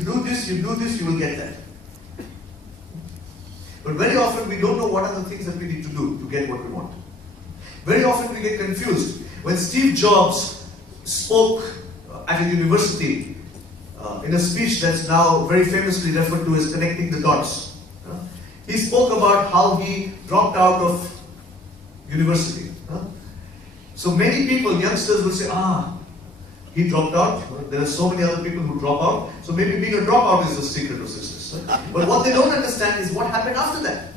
you do this, you will get that. But very often we don't know what are the things that we need to do to get what we want. Very often we get confused. When Steve Jobs spoke at a university in a speech that's now very famously referred to as connecting the dots, he spoke about how he dropped out of university. So many people, youngsters will say, he dropped out. There are so many other people who drop out. So maybe being a dropout is the secret of success. But what they don't understand is what happened after that.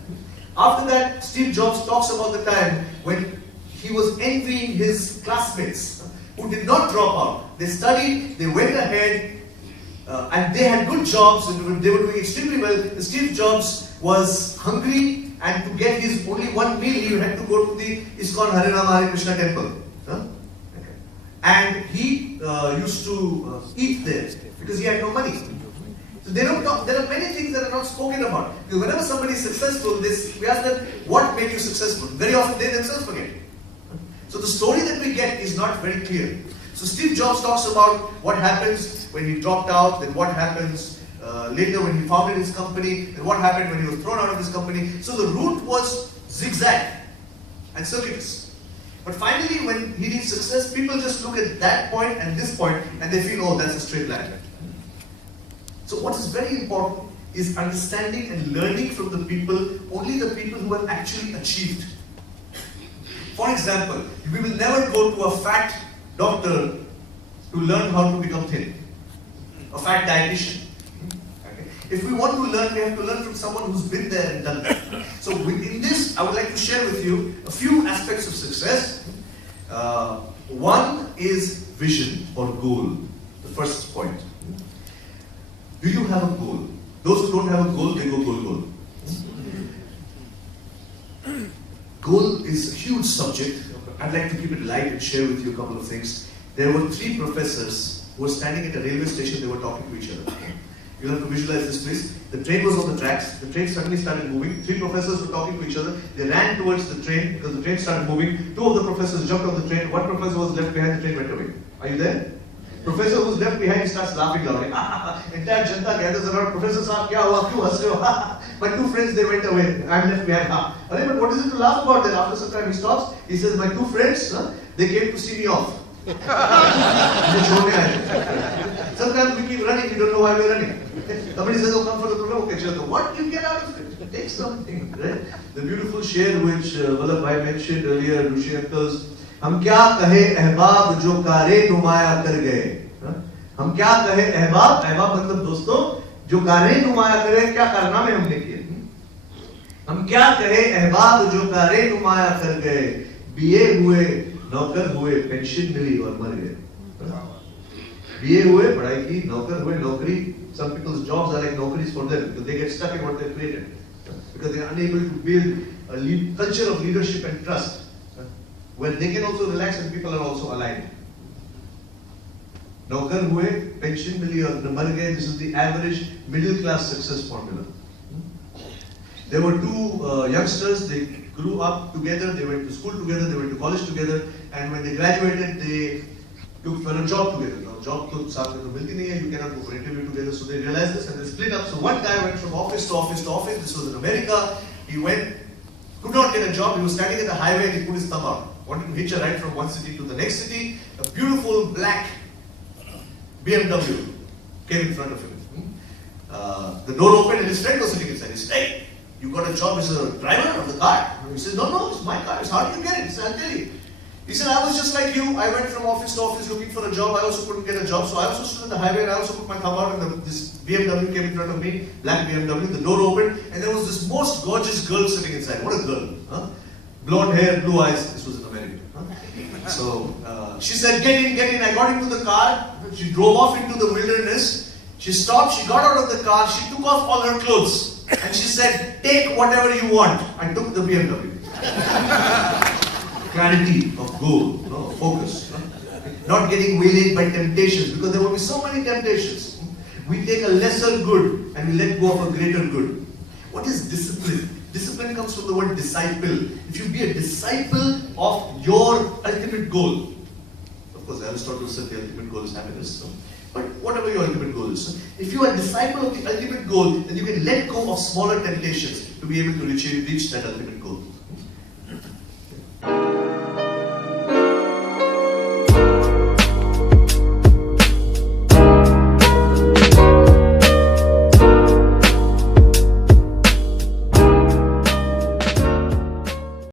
After that, Steve Jobs talks about the time when he was envying his classmates who did not drop out. They studied, they went ahead, and they had good jobs, and they were doing extremely well. Steve Jobs was hungry, and to get his only one meal, he had to go to the ISKCON Hare Rama Hare Krishna temple. And he used to eat there because he had no money. So they don't talk. There are many things that are not spoken about. Because whenever somebody is successful, we ask them, what made you successful? Very often they themselves forget. So the story that we get is not very clear. So Steve Jobs talks about what happens when he dropped out, then what happens later when he founded his company, and what happened when he was thrown out of his company. So the route was zigzag and circuitous. But finally, when he reached success, people just look at that point and this point, and they feel, oh, that's a straight line. So what is very important is understanding and learning from the people, only the people who have actually achieved. For example, we will never go to a fat doctor to learn how to become thin. A fat dietitian. Okay. If we want to learn, we have to learn from someone who's been there and done that. So in this, I would like to share with you a few aspects of success. One is vision or goal. The first point. Do you have a goal? Those who don't have a goal, they go goal. Goal is a huge subject. I'd like to keep it light and share with you a couple of things. There were 3 professors who were standing at a railway station. They were talking to each other. You'll have to visualize this, please. The train was on the tracks. The train suddenly started moving. 3 professors were talking to each other. They ran towards the train because the train started moving. 2 of the professors jumped on the train. One professor was left behind. The train went away. Are you there? Professor who's left behind, he starts laughing loudly. Entire Janta gathers around. Professor Saab, kya hua? Kyun has rahe ho? My 2 friends, they went away. I'm left behind. But what is it to laugh about then? After some time he stops. He says, my 2 friends, they came to see me off. Sometimes we keep running, we don't know why we're running. Somebody says, oh, come for the program. Okay, so what do you get out of it? Take something, right? The beautiful share which Vallabhbhai mentioned earlier, Rishi uncles. हम क्या कहे अहबाब जो कारे नुमाया कर गए. हम क्या कहे अहबाब मतलब दोस्तों जो कारे नुमाया करे, क्या कारनामे हमने किए. हम क्या कहे अहबाब जो कारे नुमाया कर गए. बीए हुए नौकर हुए पेंशन मिली और मर गए. बीए हुए पढ़ाई की, नौकर हुए नौकरी. Some people's jobs are like naukaris for them because they get stuck in what they've created because they are unable to build a culture of leadership and trust where they can also relax and people are also aligned. नौकर हुए, pension मिली और मर गए. This is the average middle class success formula. There were 2 youngsters. They grew up together. They went to school together. They went to college together. And when they graduated, they took for a job together. Now, job to साथ में तो मिलती नहीं है. You cannot go for interview together. So they realized this and they split up. So one guy went from office to office to office. This was in America. He went, could not get a job. He was standing at the highway and he put his thumb out. Wanted to hitch a ride from one city to the next city. A beautiful black BMW came in front of him. The door opened and his friend was sitting inside. He said, hey, you got a job as a driver of the car? He said, no, it's my car. He said, how did you get it? He said, I'll tell you. He said, I was just like you. I went from office to office looking for a job. I also couldn't get a job. So I also stood on the highway and I also put my thumb out and this BMW came in front of me, black BMW. The door opened and there was this most gorgeous girl sitting inside. What a girl. Huh? Blonde hair, blue eyes. This was in America. Huh? So she said, get in. I got into the car. She drove off into the wilderness. She stopped. She got out of the car. She took off all her clothes. And she said, take whatever you want. I took the BMW. Clarity of goal, focus. Not getting waylaid by temptations, because there will be so many temptations. We take a lesser good and we let go of a greater good. What is discipline? Discipline comes from the word disciple. If you be a disciple of your ultimate goal, of course Aristotle said the ultimate goal is happiness. So But whatever your ultimate goal is, if you are a disciple of the ultimate goal, then you can let go of smaller temptations to be able to reach that ultimate goal.